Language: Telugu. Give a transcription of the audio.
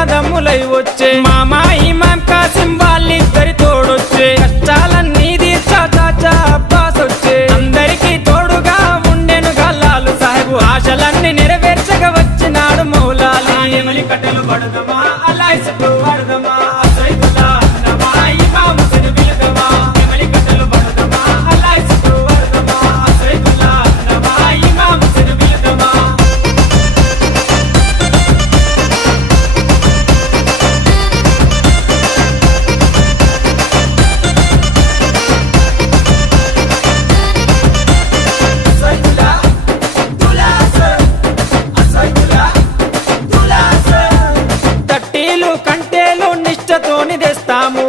అన్నదమ్ములై వచ్చే మామా ఇమాం కాసిం వాళ్ళిద్దరి తోడొచ్చే కష్టాలన్నీ తీర్చా చాచా అబ్బాస్ వచ్చే అందరికీ తోడుగా ఉండెను గల్లాలు సాహెబు ఆశలన్నీ నెరవేర్చగా వచ్చినాడు మౌలాలి నెమలి కట్టెలు పడదమా అల్లాయిసకు పడదమా అసైదుల్లా నమా ఇమాం హుస్సేన్ బిలదమా నెమలి కట్టెలు పడదమా అల్లాయిసకు పడదమా అసైదుల్లా నమా ఇమాం హుస్సేన్ బిలదమా తట్టీలు కంటేలు నిష్టతోని తెస్తాము